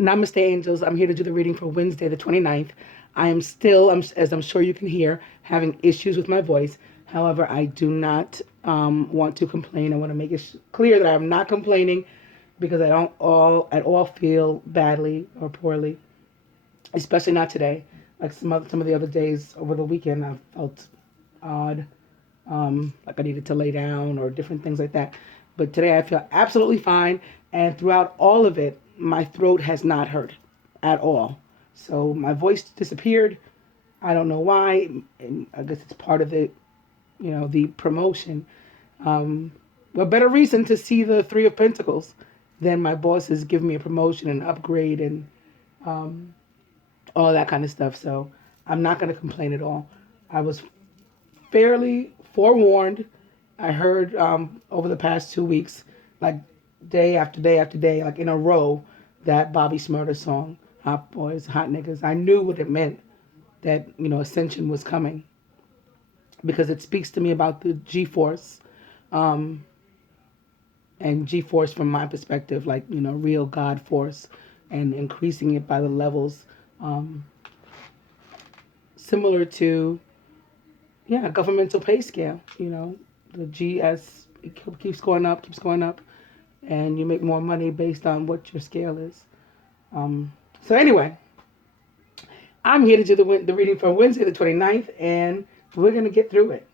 Namaste, angels. I'm here to do the reading for Wednesday, the 29th. I am still, as I'm sure you can hear, having issues with my voice. However, I do not want to complain. I want to make it clear that I am not complaining because I don't at all feel badly or poorly, especially not today. Like some of the other days over the weekend, I felt odd, like I needed to lay down or different things like that. But today I feel absolutely fine, and throughout all of it, my throat has not hurt at all. So my voice disappeared. I don't know why. And I guess it's part of the promotion. What better reason to see the Three of Pentacles than my bosses give me a promotion and upgrade and all that kind of stuff. So I'm not going to complain at all. I was fairly forewarned. I heard over the past 2 weeks, like day after day after day, like in a row, that Bobby Smurda song, Hot Boys, Hot Niggas. I knew what it meant, that, ascension was coming, because it speaks to me about the G-force, and G-force from my perspective, like, real God force, and increasing it by the levels, similar to, governmental pay scale, the GS, it keeps going up, and you make more money based on what your scale is. So anyway, I'm here to do the reading for Wednesday the 29th, and we're going to get through it.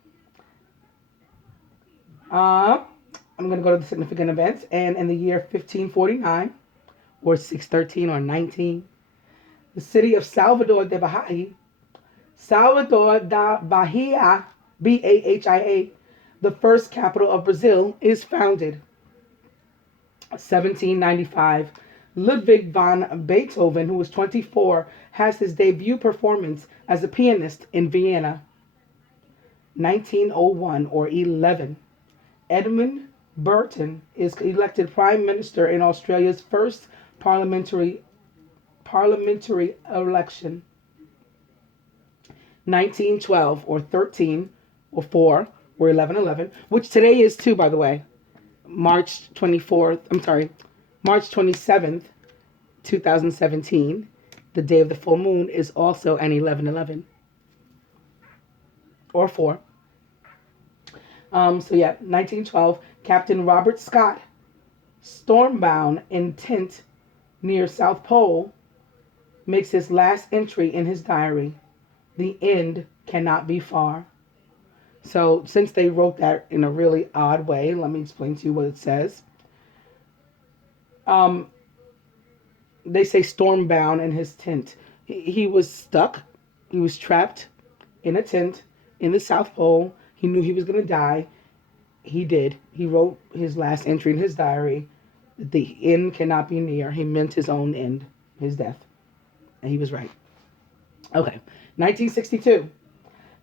I'm going to go to the significant events, and in the year 1549, or 613 or 19, the city of Salvador da Bahia, Bahia, the first capital of Brazil, is founded. 1795, Ludwig van Beethoven, who was 24, has his debut performance as a pianist in Vienna. 1901 or 11, Edmund Burton is elected Prime Minister in Australia's first parliamentary election. 1912 or 13 or 4 or 11, which today is too, by the way. March 27th, 2017, the day of the full moon, is also an 11 or 4. 1912, Captain Robert Scott, stormbound in tent near South Pole, makes his last entry in his diary. The end cannot be far. So since they wrote that in a really odd way, let me explain to you what it says. They say stormbound in his tent. He was stuck. He was trapped in a tent in the South Pole. He knew he was going to die. He did. He wrote his last entry in his diary. The end cannot be near. He meant his own end, his death. And he was right. Okay. 1962.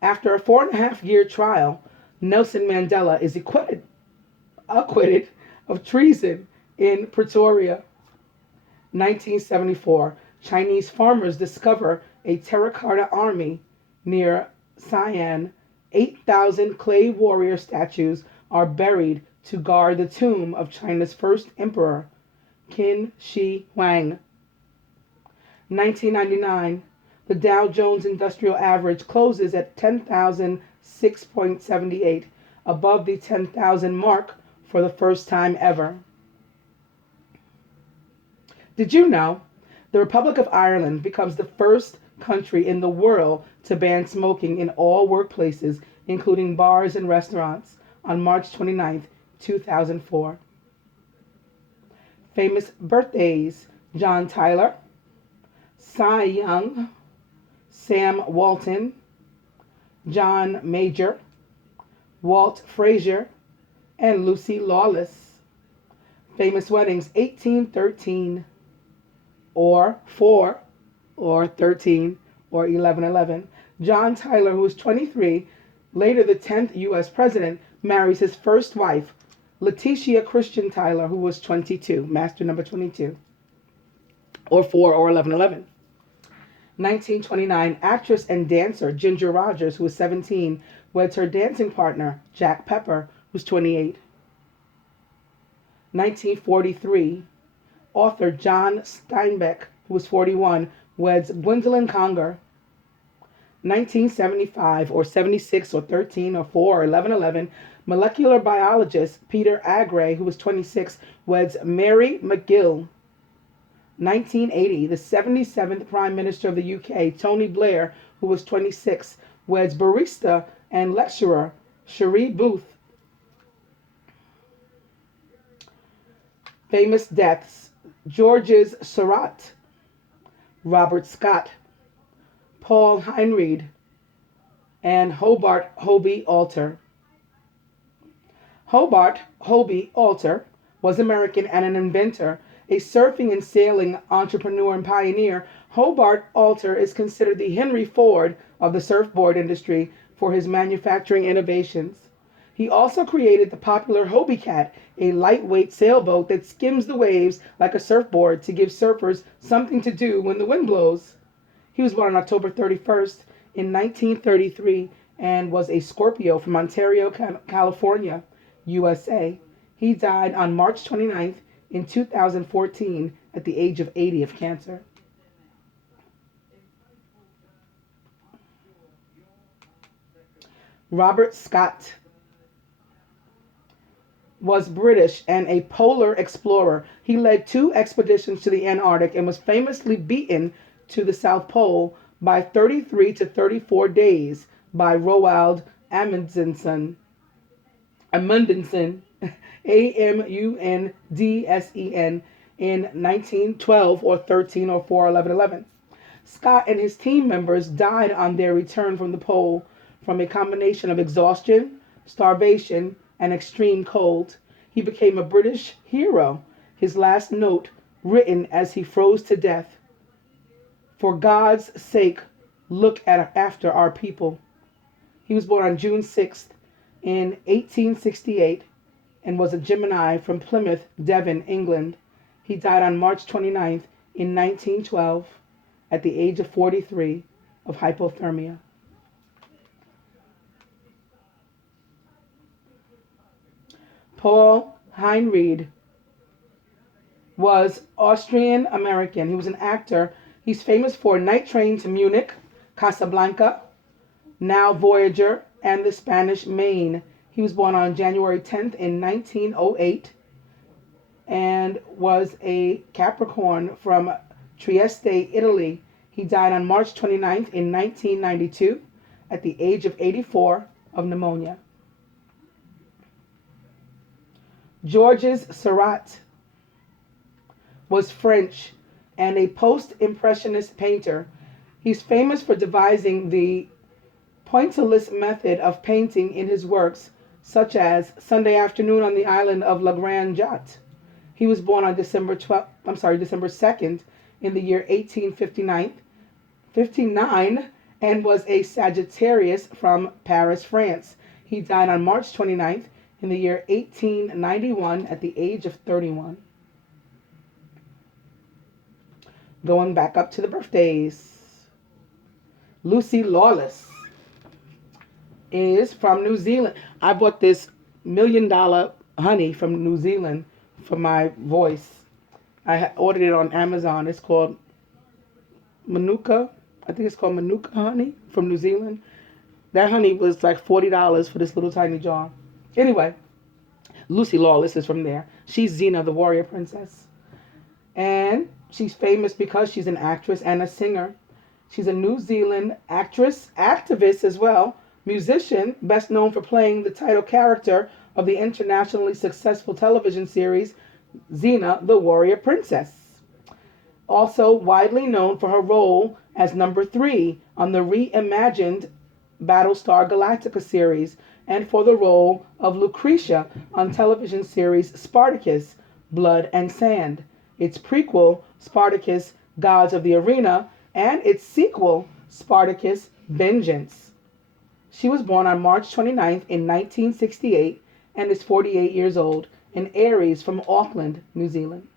After a 4.5-year trial, Nelson Mandela is acquitted of treason in Pretoria. 1974. Chinese farmers discover a terracotta army near Sian. 8,000 clay warrior statues are buried to guard the tomb of China's first emperor, Qin Shi Huang. 1999. The Dow Jones Industrial Average closes at 10,006.78, above the 10,000 mark for the first time ever. Did you know the Republic of Ireland becomes the first country in the world to ban smoking in all workplaces, including bars and restaurants, on March 29, 2004. Famous birthdays: John Tyler, Cy Young, Sam Walton, John Major, Walt Frazier, and Lucy Lawless. Famous weddings: 1813 or 4 or 13 or 11. John Tyler, who was 23, later the 10th U.S. president, marries his first wife, Letitia Christian Tyler, who was 22, master number 22, or 4 or 11. 1929, actress and dancer Ginger Rogers, who was 17, weds her dancing partner, Jack Pepper, who's 28. 1943, author John Steinbeck who was 41, weds Gwendolyn Conger. 1975 or 76 or 13 or 4 or 11, molecular biologist Peter Agre, who was 26, weds Mary McGill. 1980, the 77th Prime Minister of the UK, Tony Blair, who was 26, weds barista and lecturer Cherie Booth. Famous deaths: Georges Seurat, Robert Scott, Paul Heinried, and Hobart Hobie Alter. Hobart Hobie Alter was American and an inventor, a surfing and sailing entrepreneur and pioneer. Hobart Alter is considered the Henry Ford of the surfboard industry for his manufacturing innovations. He also created the popular Hobie Cat, a lightweight sailboat that skims the waves like a surfboard to give surfers something to do when the wind blows. He was born on October 31st in 1933 and was a Scorpio from Ontario, California, USA. He died on March 29th in 2014 at the age of 80 of cancer. Robert Scott was British and a polar explorer. He led 2 expeditions to the Antarctic and was famously beaten to the South Pole by 33 to 34 days by Roald Amundsen, Amundsen, in 1912 or 13 or 4, 11. Scott and his team members died on their return from the pole from a combination of exhaustion, starvation, and extreme cold. He became a British hero. His last note, written as he froze to death: "For God's sake, look after our people." He was born on June 6th in 1868 and was a Gemini from Plymouth, Devon, England. He died on March 29th in 1912 at the age of 43 of hypothermia. Paul Heinried was Austrian American. He was an actor. He's famous for Night Train to Munich, Casablanca, Now Voyager, and The Spanish Main. He was born on January 10th in 1908 and was a Capricorn from Trieste, Italy. He died on March 29th in 1992 at the age of 84 of pneumonia. Georges Seurat was French and a post-impressionist painter. He's famous for devising the pointillist method of painting in his works, such as Sunday Afternoon on the Island of La Grande Jatte. He was born on December 2nd in the year 1859 and was a Sagittarius from Paris, France. He died on March 29th in the year 1891 at the age of 31. Going back up to the birthdays. Lucy Lawless is from New Zealand. I bought this $1 million honey from New Zealand for my voice. I ordered it on Amazon. It's called Manuka. I think it's called Manuka honey from New Zealand. That honey was like $40 for this little tiny jar. Anyway, Lucy Lawless is from there. She's Xena, the warrior princess. And she's famous because she's an actress and a singer. She's a New Zealand actress, activist as well, musician, best known for playing the title character of the internationally successful television series Xena, the Warrior Princess. Also widely known for her role as number 3 on the reimagined Battlestar Galactica series and for the role of Lucretia on television series Spartacus, Blood and Sand, its prequel, Spartacus, Gods of the Arena, and its sequel, Spartacus, Vengeance. She was born on March 29th in 1968 and is 48 years old, an Aries from Auckland, New Zealand.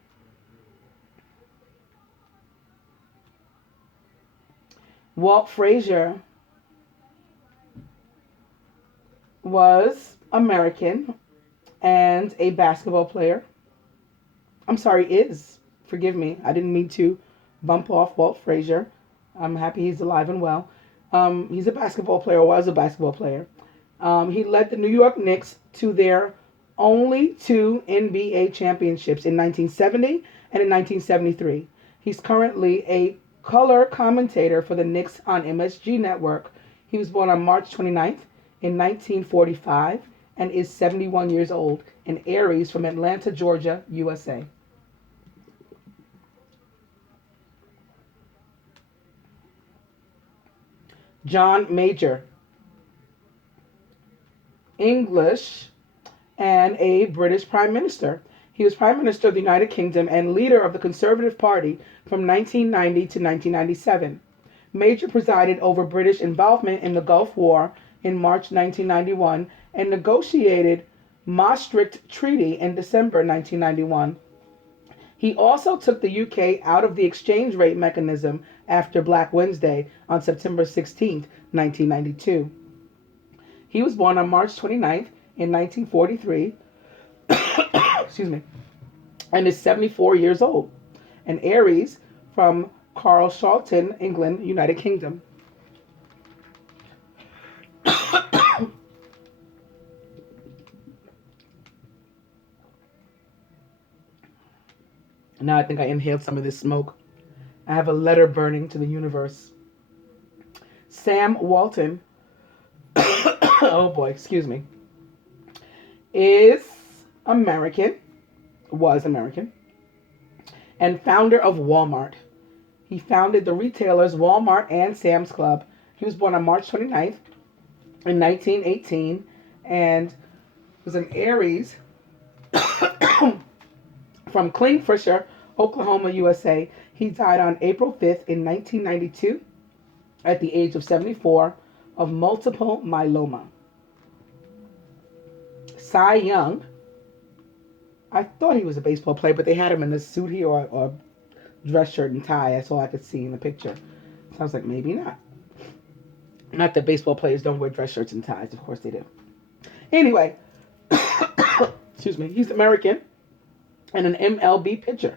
Walt Frazier was American and a basketball player. I'm sorry, is. Forgive me. I didn't mean to bump off Walt Frazier. I'm happy he's alive and well. He's a basketball player, or was a basketball player. He led the New York Knicks to their only two NBA championships in 1970 and in 1973. He's currently a color commentator for the Knicks on MSG Network. He was born on March 29th in 1945 and is 71 years old, an Aries from Atlanta, Georgia, USA. John Major, English and a British Prime Minister. He was Prime Minister of the United Kingdom and leader of the Conservative Party from 1990 to 1997. Major presided over British involvement in the Gulf War in March 1991 and negotiated Maastricht Treaty in December 1991. He also took the UK out of the exchange rate mechanism after Black Wednesday on September 16, 1992. He was born on March 29th in 1943, excuse me, and is 74 years old, an Aries from Carshalton, England, United Kingdom. Now I think I inhaled some of this smoke. I have a letter burning to the universe. Sam Walton, oh boy, excuse me, is American, was American, and founder of Walmart. He founded the retailers Walmart and Sam's Club. He was born on March 29th in 1918 and was an Aries from Kingfisher, Oklahoma, USA. He died on April 5th in 1992 at the age of 74 of multiple myeloma. Cy Young, I thought he was a baseball player, but they had him in a suit here or dress shirt and tie. That's all I could see in the picture. So I was like, maybe not. Not that baseball players don't wear dress shirts and ties. Of course they do. Anyway, excuse me, he's American and an MLB pitcher.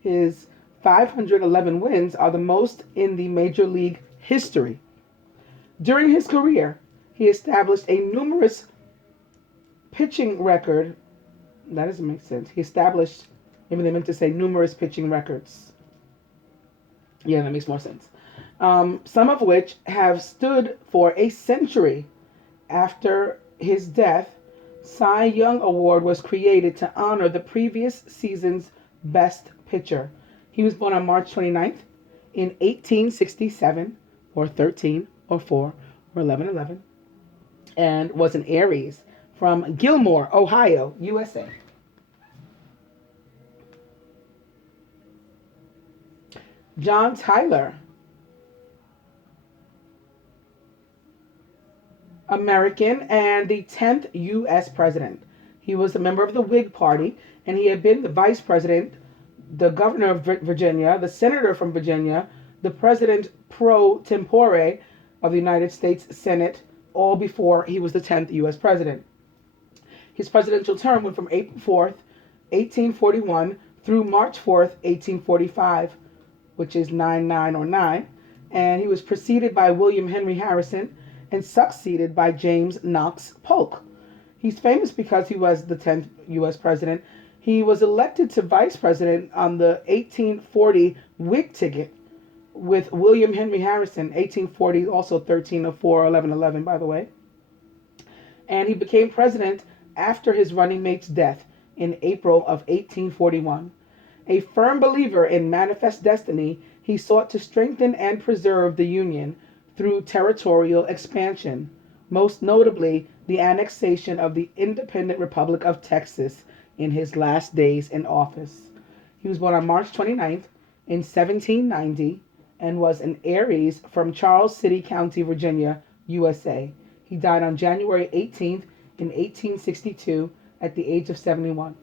His 511 wins are the most in the Major League history. During his career, he established a numerous pitching record. That doesn't make sense. He established, maybe they meant to say numerous pitching records. Yeah, that makes more sense. Some of which have stood for a century. After his death, Cy Young Award was created to honor the previous season's best pitcher. He was born on March 29th in 1867, or 13, or 4, or 11, and was an Aries from Gilmore, Ohio, USA. John Tyler, American and the 10th U.S. President. He was a member of the Whig Party, and he had been the Vice President, the Governor of Virginia, the Senator from Virginia, the President pro tempore of the United States Senate, all before he was the 10th U.S. President. His presidential term went from April 4th, 1841 through March 4th, 1845, which is 9-9 or 9, and he was preceded by William Henry Harrison and succeeded by James Knox Polk. He's famous because he was the 10th U.S. President. He was elected to Vice President on the 1840 Whig ticket with William Henry Harrison, 1840, also 13 of 4, 11, by the way. And he became president after his running mate's death in April of 1841. A firm believer in manifest destiny, he sought to strengthen and preserve the Union through territorial expansion, most notably the annexation of the independent Republic of Texas in his last days in office. He was born on March 29th in 1790 and was an Aries from Charles City County, Virginia, USA. He died on January 18th in 1862 at the age of 71.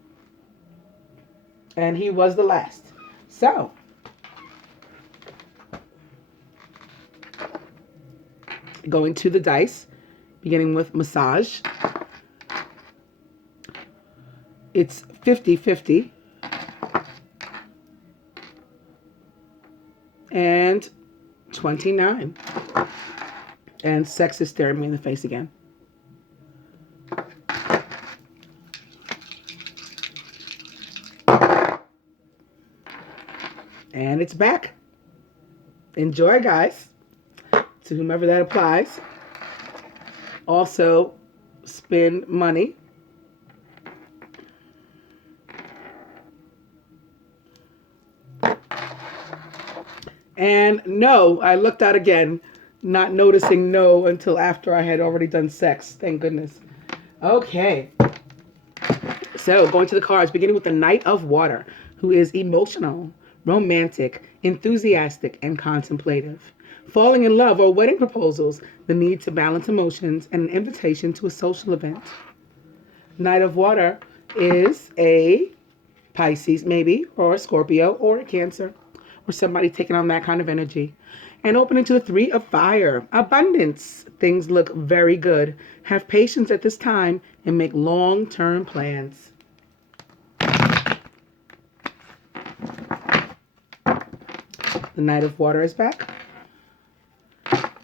And he was the last. So, going to the dice, beginning with massage. It's 50-50. and 29. And sex is staring me in the face again. And it's back. Enjoy, guys. To whomever that applies. Also, spend money. And no, I looked out again, not noticing no until after I had already done sex. Thank goodness. Okay. So, going to the cards, beginning with the Knight of Water, who is emotional, romantic, enthusiastic, and contemplative. Falling in love or wedding proposals, the need to balance emotions, and an invitation to a social event. Knight of Water is a Pisces, maybe, or a Scorpio, or a Cancer, or somebody taking on that kind of energy. And opening to the Three of Fire, abundance. Things look very good. Have patience at this time and make long-term plans. The Knight of Water is back.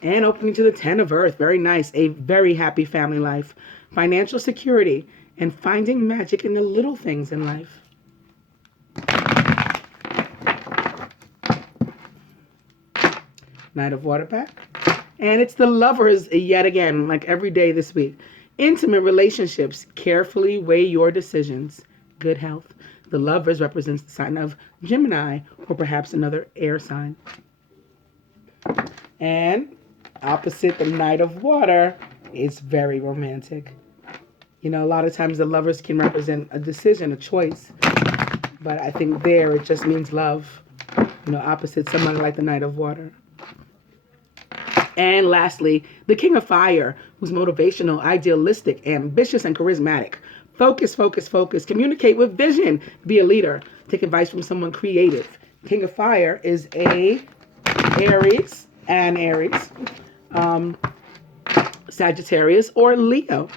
And opening to the Ten of Earth, very nice. A very happy family life. Financial security and finding magic in the little things in life. Knight of Water back. And it's the Lovers yet again, like every day this week. Intimate relationships. Carefully weigh your decisions. Good health. The Lovers represents the sign of Gemini or perhaps another air sign. And opposite the Knight of Water is very romantic. You know, a lot of times the Lovers can represent a decision, a choice. But I think there it just means love. You know, opposite someone like the Knight of Water. And lastly, the King of Fire, who's motivational, idealistic, ambitious, and charismatic. Focus, focus, focus. Communicate with vision. Be a leader. Take advice from someone creative. King of Fire is a Aries, Sagittarius, or Leo.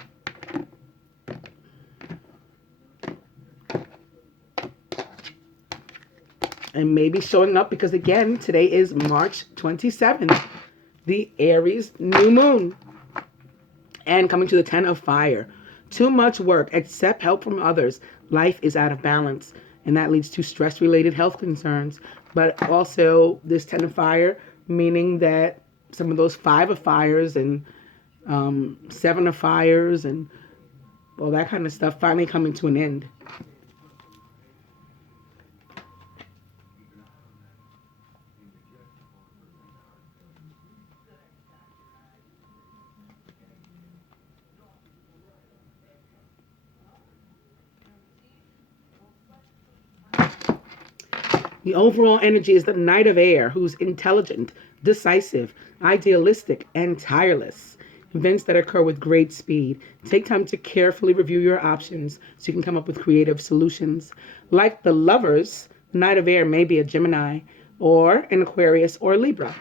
And maybe showing up because, again, today is March 27th. The Aries new moon. And coming to the Ten of Fire. Too much work, accept help from others. Life is out of balance. And that leads to stress-related health concerns. But also this Ten of Fire, meaning that some of those Five of Fires and Seven of Fires and all that kind of stuff finally coming to an end. The overall energy is the Knight of Air, who's intelligent, decisive, idealistic, and tireless. Events that occur with great speed. Take time to carefully review your options so you can come up with creative solutions. Like the Lovers, the Knight of Air may be a Gemini or an Aquarius or Libra.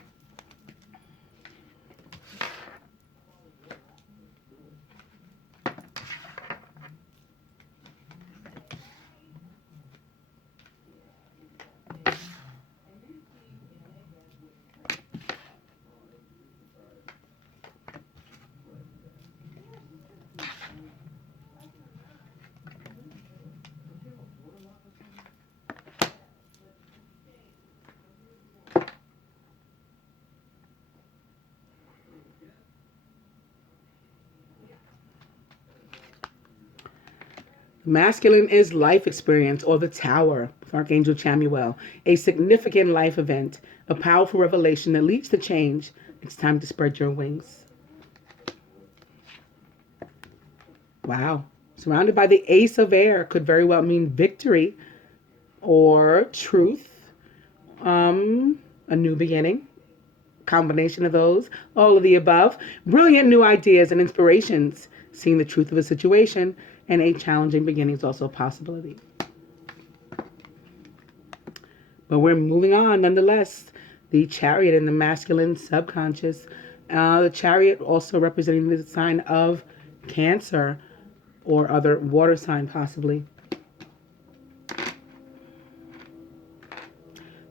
Masculine is life experience or the Tower with Archangel Chamuel, a significant life event, a powerful revelation that leads to change. It's time to spread your wings. Wow. Surrounded by the Ace of Air could very well mean victory or truth, a new beginning, combination of those, all of the above. Brilliant new ideas and inspirations, seeing the truth of a situation, and a challenging beginning is also a possibility. But we're moving on nonetheless. The Chariot in the masculine subconscious. The Chariot also representing the sign of Cancer or other water sign possibly.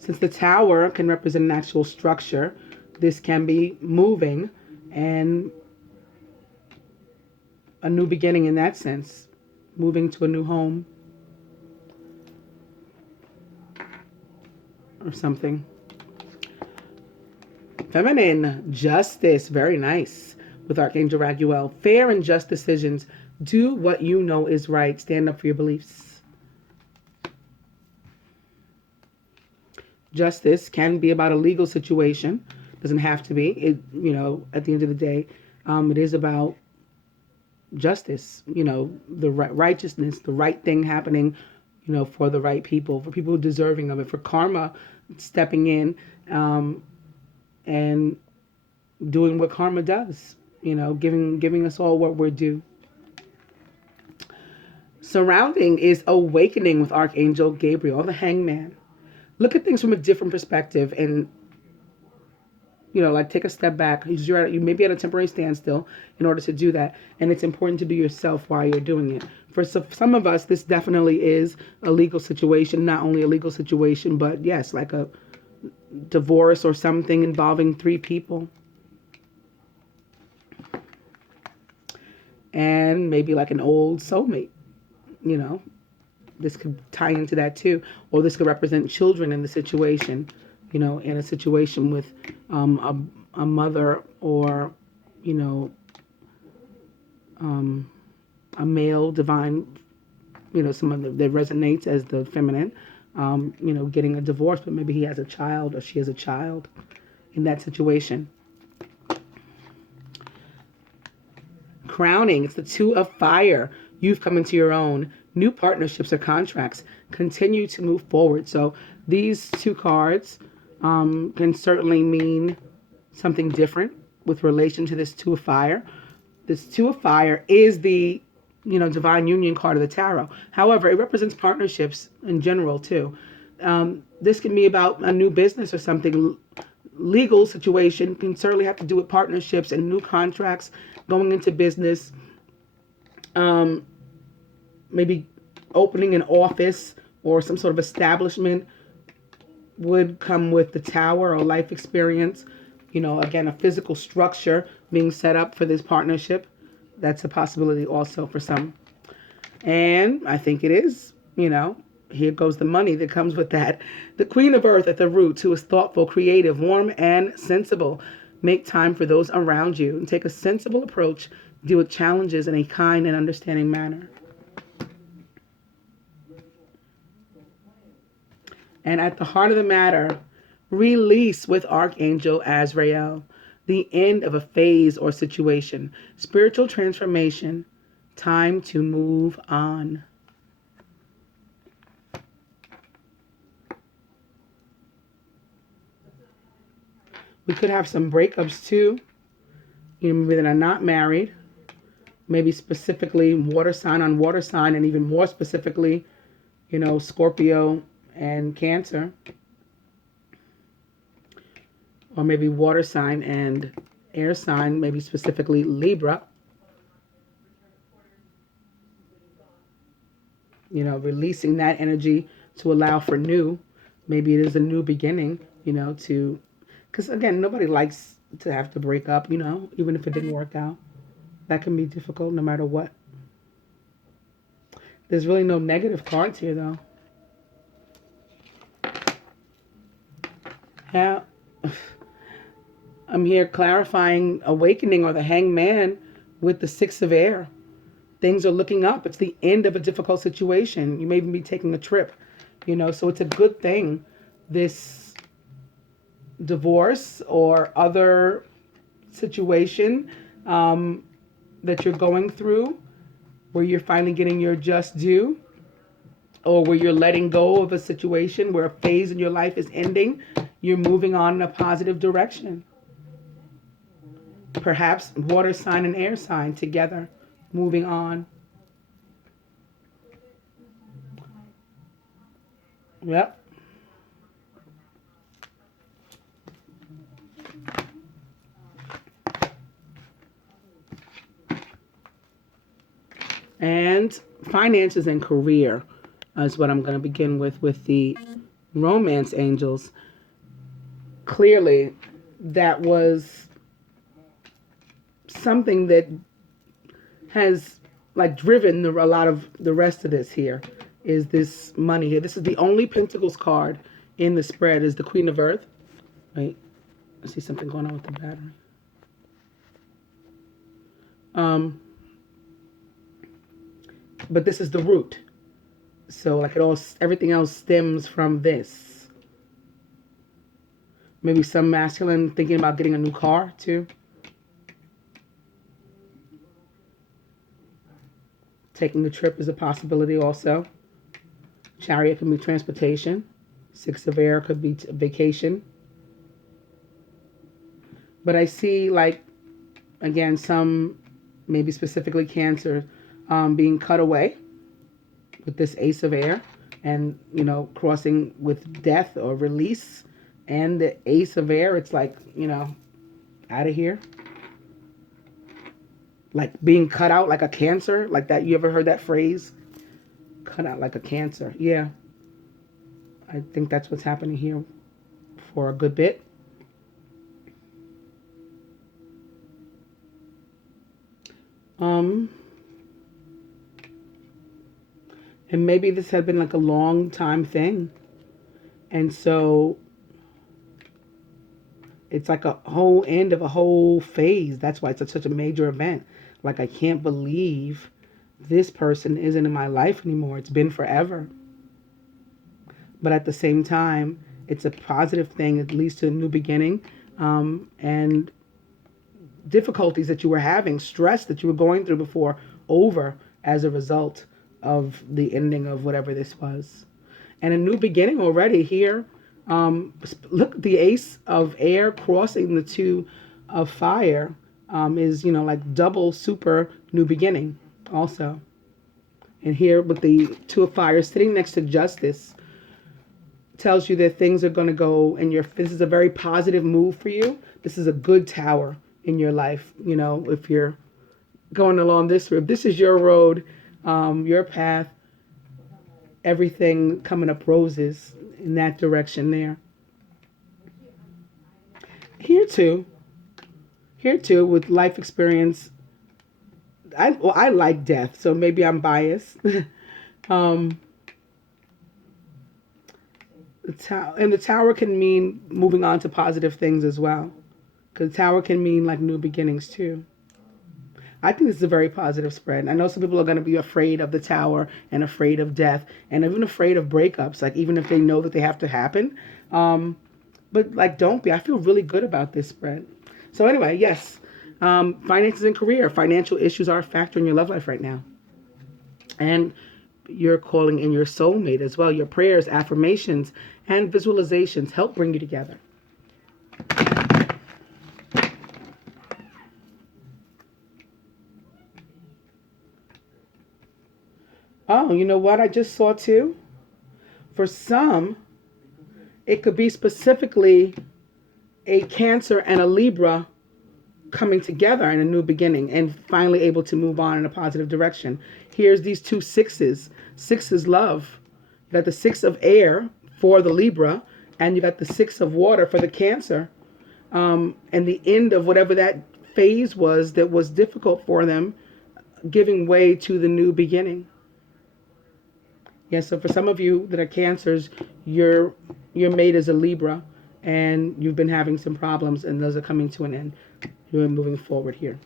Since the tower can represent an actual structure, this can be moving and a new beginning in that sense, moving to a new home or something. Feminine, justice, very nice with Archangel Raguel. Fair and just decisions. Do what you know is right. Stand up for your beliefs. Justice can be about a legal situation. Doesn't have to be. It, at the end of the day, it is about justice. The righteousness, the right thing happening, for the right people, for people deserving of it, for karma stepping in, and doing what karma does. Giving us all what we're due. Surrounding is awakening with Archangel Gabriel, the Hangman. Look at things from a different perspective and, take a step back. You may be at a temporary standstill in order to do that. And it's important to be yourself while you're doing it. For some of us, this definitely is a legal situation, not only a legal situation, but yes, like a divorce or something involving 3 people. And maybe like an old soulmate, This could tie into that too. Or this could represent children in the situation, in a situation with a mother or, a male divine, someone that resonates as the feminine, getting a divorce, but maybe he has a child or she has a child in that situation. Crowning, it's the 2 of fire. You've come into your own. New partnerships or contracts continue to move forward. So these 2 cards can certainly mean something different with relation to this 2 of fire. This 2 of fire is the, divine union card of the tarot. However, it represents partnerships in general too. This can be about a new business or something. Legal situation can certainly have to do with partnerships and new contracts, going into business, maybe opening an office or some sort of establishment would come with the tower or life experience. Again, a physical structure being set up for this partnership. That's a possibility also for some. And I think it is, here goes the money that comes with that. The Queen of Earth at the root, who is thoughtful, creative, warm, and sensible. Make time for those around you and take a sensible approach. Deal with challenges in a kind and understanding manner. And at the heart of the matter, release with Archangel Azrael. The end of a phase or situation. Spiritual transformation. Time to move on. We could have some breakups too. Maybe that are not married. Maybe specifically water sign on water sign, and even more specifically, Scorpio and Cancer. Or maybe water sign and air sign, maybe specifically Libra. Releasing that energy to allow for new. Maybe it is a new beginning, because again, nobody likes to have to break up, even if it didn't work out. That can be difficult no matter what. There's really no negative cards here, though. Yeah. I'm here clarifying awakening or the hangman with the 6 of air. Things are looking up. It's the end of a difficult situation. You may even be taking a trip, so it's a good thing. This divorce or other situation that you're going through, where you're finally getting your just due, or where you're letting go of a situation where a phase in your life is ending, you're moving on in a positive direction. Perhaps water sign and air sign together, moving on. Yep. And finances and career is what I'm going to begin with the romance angels. Clearly, that was something that has like driven a lot of the rest of this here. Is this money here? This is the only Pentacles card in the spread. Is the Queen of Earth. Wait, I see something going on with the battery. But this is the root. So like everything else stems from this. Maybe some masculine thinking about getting a new car too. Taking a trip is a possibility also. Chariot can be transportation. Six of Air could be vacation. But I see like, again, some, maybe specifically Cancer, being cut away with this Ace of Air and, you know, crossing with death or release. And the Ace of Air, it's like, you know, out of here. Like being cut out like a cancer, like that. You ever heard that phrase? Cut out like a cancer. Yeah. I think that's what's happening here for a good bit. And maybe this had been like a long time thing. And so it's like a whole end of a whole phase. That's why it's such a major event. Like, I can't believe this person isn't in my life anymore. It's been forever. But at the same time, it's a positive thing. It leads to a new beginning. And difficulties that you were having, stress that you were going through before, over as a result of the ending of whatever this was. And a new beginning already here. Look, the Ace of Air crossing the Two of Fire is, you know, like double super new beginning also. And here with the Two of Fire sitting next to Justice tells you that things are going to go in your, this is a very positive move for you. This is a good tower in your life. You know, if you're going along this road, this is your road, your path, everything coming up roses in that direction there. Here too with life experience, I like death, so maybe I'm biased. And the tower can mean moving on to positive things as well, because the tower can mean like new beginnings too. I think this is a very positive spread. I know some people are going to be afraid of the tower and afraid of death and even afraid of breakups, like even if they know that they have to happen. But like, don't be. I feel really good about this spread. So anyway, yes, finances and career. Financial issues are a factor in your love life right now. And you're calling in your soulmate as well. Your prayers, affirmations, and visualizations help bring you together. Oh, you know what I just saw too? For some, it could be specifically a Cancer and a Libra coming together in a new beginning and finally able to move on in a positive direction. Here's these two sixes. Six is love. You got the Six of Air for the Libra, and you got the Six of Water for the Cancer. And the end of whatever that phase was that was difficult for them, giving way to the new beginning. Yes, so for some of you that are Cancers, your mate is a Libra, and you've been having some problems, and those are coming to an end. You're moving forward here.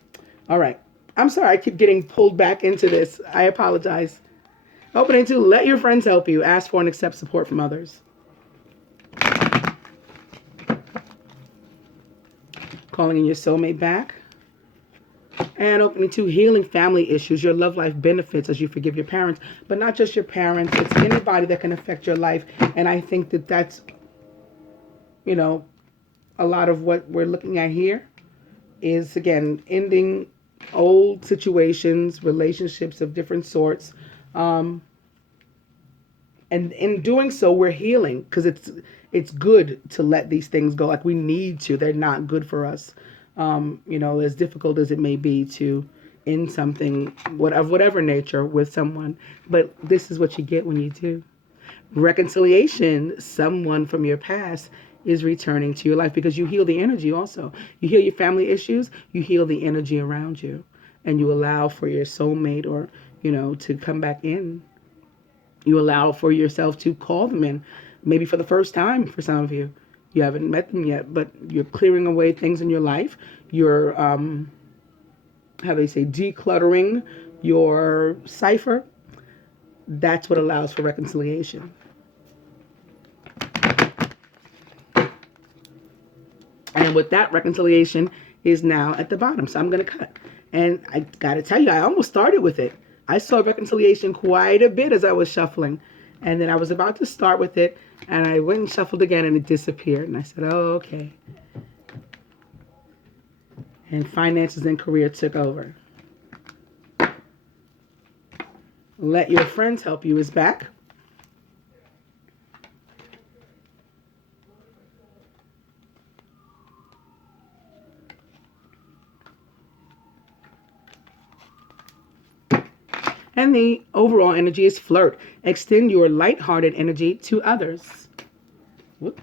All right. I'm sorry I keep getting pulled back into this. I apologize. Opening 2, let your friends help you. Ask for and accept support from others. Calling in your soulmate back. And opening 2, healing family issues. Your love life benefits as you forgive your parents. But not just your parents. It's anybody that can affect your life. And I think that that's, you know, a lot of what we're looking at here is, again, ending old situations, relationships of different sorts. And in doing so, we're healing, because it's good to let these things go. Like, we need to. They're not good for us. You know, as difficult as it may be to end something of whatever nature with someone. But this is what you get when you do. Reconciliation, someone from your past is returning to your life because you heal the energy also. You heal your family issues, you heal the energy around you, and you allow for your soulmate or, to come back in. You allow for yourself to call them in, maybe for the first time for some of you. You haven't met them yet, but you're clearing away things in your life. You're, how they say, decluttering your cipher. That's what allows for reconciliation. And with that, reconciliation is now at the bottom. So I'm going to cut. And I got to tell you, I almost started with it. I saw reconciliation quite a bit as I was shuffling. And then I was about to start with it. And I went and shuffled again and it disappeared. And I said, oh, okay. And finances and career took over. Let your friends help you is back. And the overall energy is flirt. Extend your lighthearted energy to others. Whoop.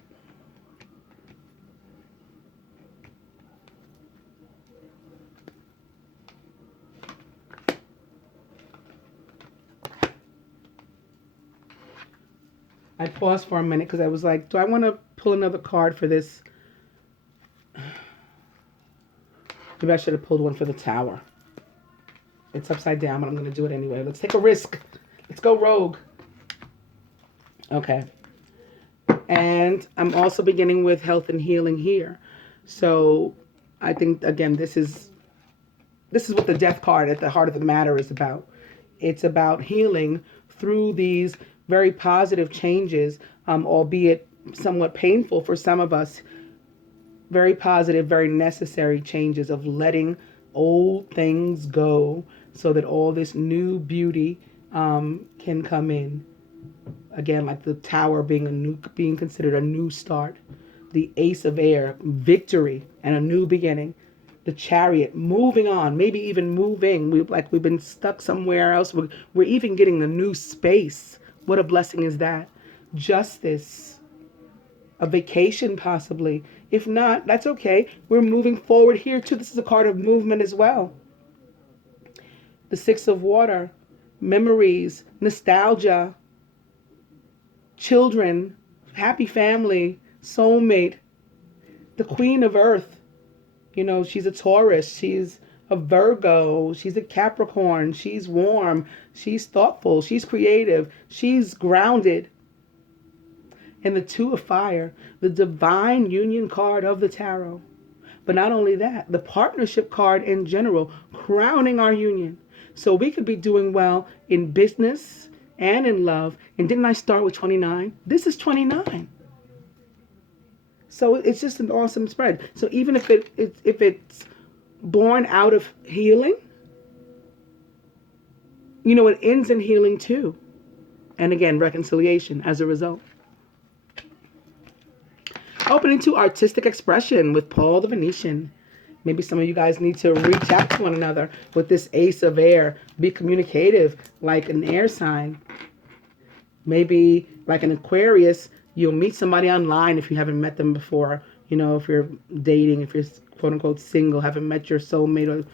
I paused for a minute because I was like, do I want to pull another card for this? Maybe I should have pulled one for the Tower. It's upside down, but I'm going to do it anyway. Let's take a risk. Let's go rogue. Okay. And I'm also beginning with health and healing here. So I think, again, this is what the death card at the heart of the matter is about. It's about healing through these very positive changes, albeit somewhat painful for some of us. Very positive, very necessary changes of letting old things go so that all this new beauty can come in. Again, like the Tower being considered a new start. The Ace of Air, victory and a new beginning. The Chariot, moving on, maybe even moving. We've been stuck somewhere else. We're even getting a new space. What a blessing is that? Justice, a vacation possibly. If not, that's okay. We're moving forward here too. This is a card of movement as well. The Six of Water, memories, nostalgia, children, happy family, soulmate. The Queen of Earth, she's a Taurus, she's a Virgo, she's a Capricorn, she's warm, she's thoughtful, she's creative, she's grounded. And the Two of Fire, the divine union card of the tarot. But not only that, the partnership card in general, crowning our union. So we could be doing well in business and in love. And didn't I start with 29? This is 29. So it's just an awesome spread. So even if it's born out of healing, it ends in healing too. And again, reconciliation as a result. Opening to artistic expression with Paul the Venetian. Maybe some of you guys need to reach out to one another with this Ace of Air. Be communicative like an air sign. Maybe like an Aquarius, you'll meet somebody online if you haven't met them before. If you're dating, if you're quote unquote single, haven't met your soulmate or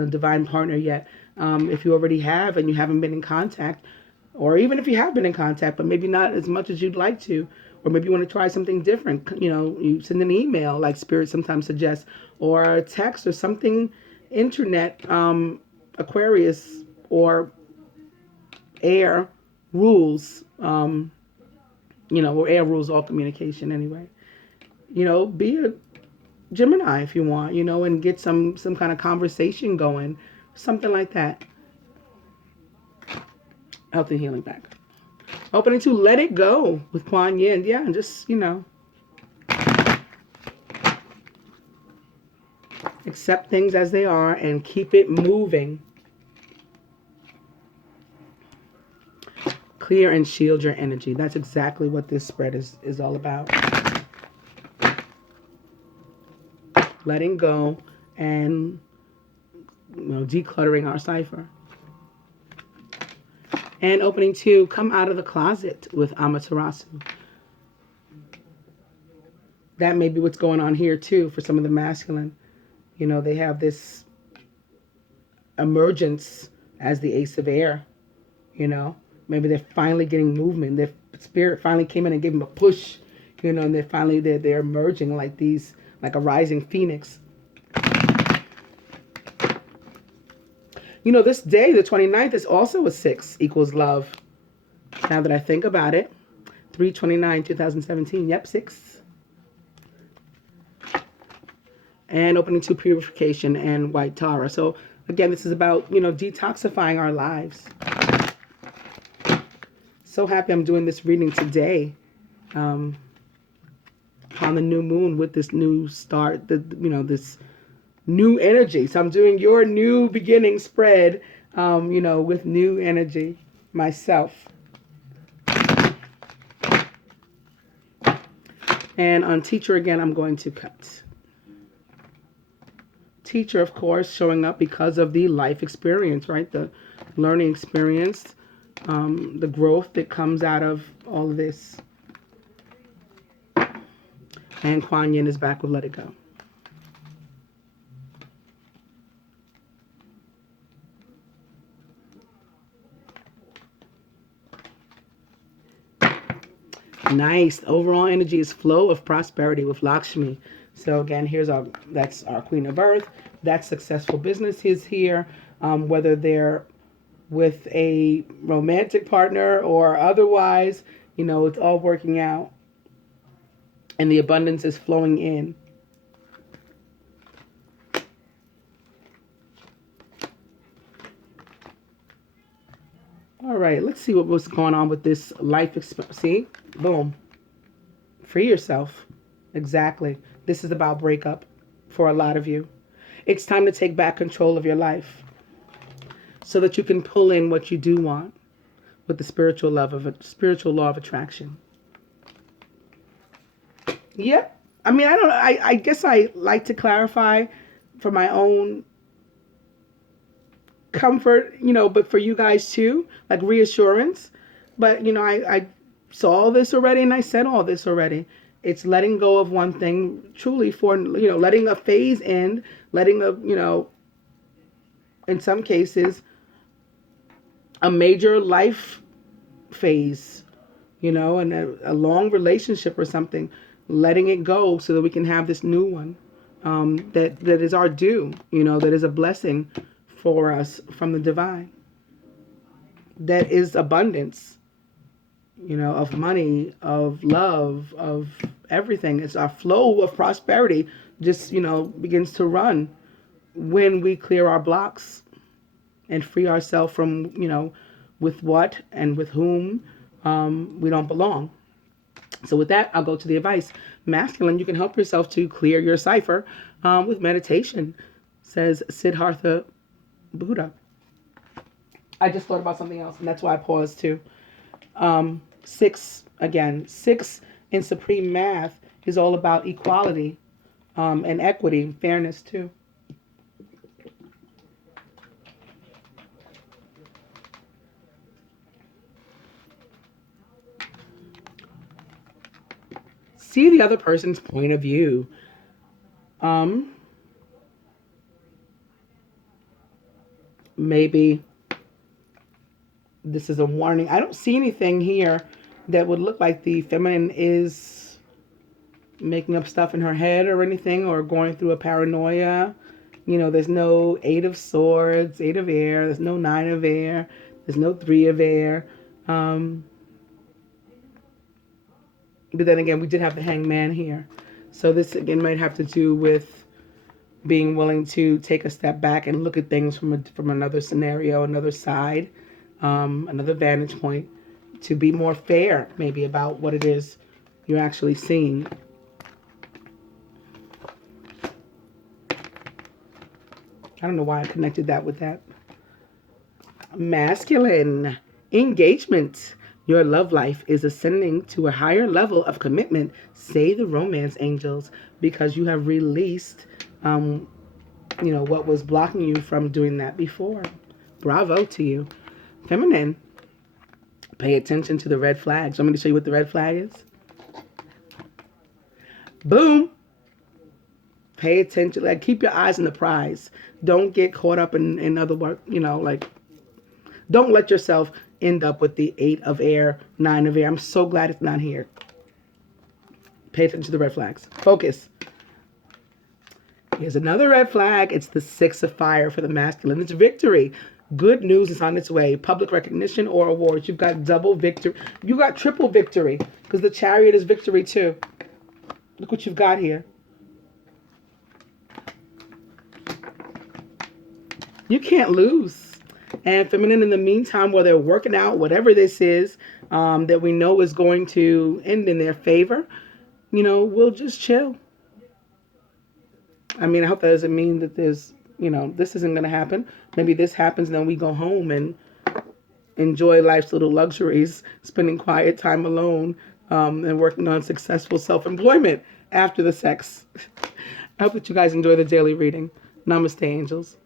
a divine partner yet. If you already have and you haven't been in contact, or even if you have been in contact, but maybe not as much as you'd like to, or maybe you want to try something different. You send an email like Spirit sometimes suggests, or a text or something, internet, Aquarius, or air rules, or air rules all communication anyway. Be a Gemini if you want, and get some kind of conversation going, something like that. Health and healing back. Opening to Let It Go with Kuan Yin. Yeah, and just, accept things as they are and keep it moving. Clear and shield your energy. That's exactly what this spread is all about. Letting go and decluttering our cipher. And opening 2, come out of the closet with Amaterasu. That may be what's going on here too for some of the masculine. You know, they have this emergence as the Ace of Air. You know, maybe they're finally getting movement. Their spirit finally came in and gave them a push. You know, and they're emerging like a rising phoenix. You know, this day, the 29th, is also a 6 equals love. Now that I think about it, 3/29/2017. Yep, 6. And opening 2, purification and white Torah. So again, this is about, you know, detoxifying our lives. So happy I'm doing this reading today, on the new moon with this new start. This new energy. So I'm doing your new beginning spread, with new energy myself. And on teacher again, I'm going to cut. Teacher, of course, showing up because of the life experience, right? The learning experience, the growth that comes out of all of this. And Kuan Yin is back with Let It Go. Nice. Overall energy is flow of prosperity with Lakshmi. So again, that's our Queen of Earth. That successful business is here. Whether they're with a romantic partner or otherwise, it's all working out. And the abundance is flowing in. All right, let's see what's going on with this life experience. See? Boom. Free yourself. Exactly. This is about breakup for a lot of you. It's time to take back control of your life so that you can pull in what you do want with the spiritual law of attraction. Yep. I mean, I guess I like to clarify for my own comfort, but for you guys too, like reassurance. But, I saw this already and I said all this already. It's letting go of one thing truly for, letting a phase end, letting in some cases, a major life phase, and a long relationship or something, letting it go so that we can have this new one that is our due, that is a blessing for us from the divine. That is abundance, of money, of love, of everything. It's our flow of prosperity just, begins to run when we clear our blocks and free ourselves from, with what and with whom we don't belong. So with that, I'll go to the advice. Masculine, you can help yourself to clear your cipher with meditation, says Siddhartha Buddha. I just thought about something else, and that's why I paused too. 6 in supreme math is all about equality and equity and fairness too. See the other person's point of view. Maybe this is a warning. I don't see anything here that would look like the feminine is making up stuff in her head or anything, or going through a paranoia. There's no 8 of Swords, 8 of Air. There's no 9 of Air. There's no 3 of Air. But then again, we did have the Hangman here. So this, again, might have to do with being willing to take a step back and look at things from another scenario, another side, another vantage point, to be more fair, maybe, about what it is you're actually seeing. I don't know why I connected that with that. Masculine engagement. Your love life is ascending to a higher level of commitment, say the romance angels, because you have released, what was blocking you from doing that before. Bravo to you. Feminine. Pay attention to the red flags. Want me to show you what the red flag is? Boom. Pay attention. Like, keep your eyes on the prize. Don't get caught up in other work, like, don't let yourself end up with the 8 of air, 9 of air. I'm so glad it's not here. Pay attention to the red flags. Focus. Here's another red flag. It's the 6 of fire for the masculine. It's victory. Good news is on its way. Public recognition or awards. You've got double victory. You got triple victory because the chariot is victory too. Look what you've got here. You can't lose. And feminine, in the meantime, while they're working out whatever this is that we know is going to end in their favor, we'll just chill. I mean, I hope that doesn't mean that there's, this isn't going to happen. Maybe this happens and then we go home and enjoy life's little luxuries, spending quiet time alone and working on successful self-employment after the sex. I hope that you guys enjoy the daily reading. Namaste, angels.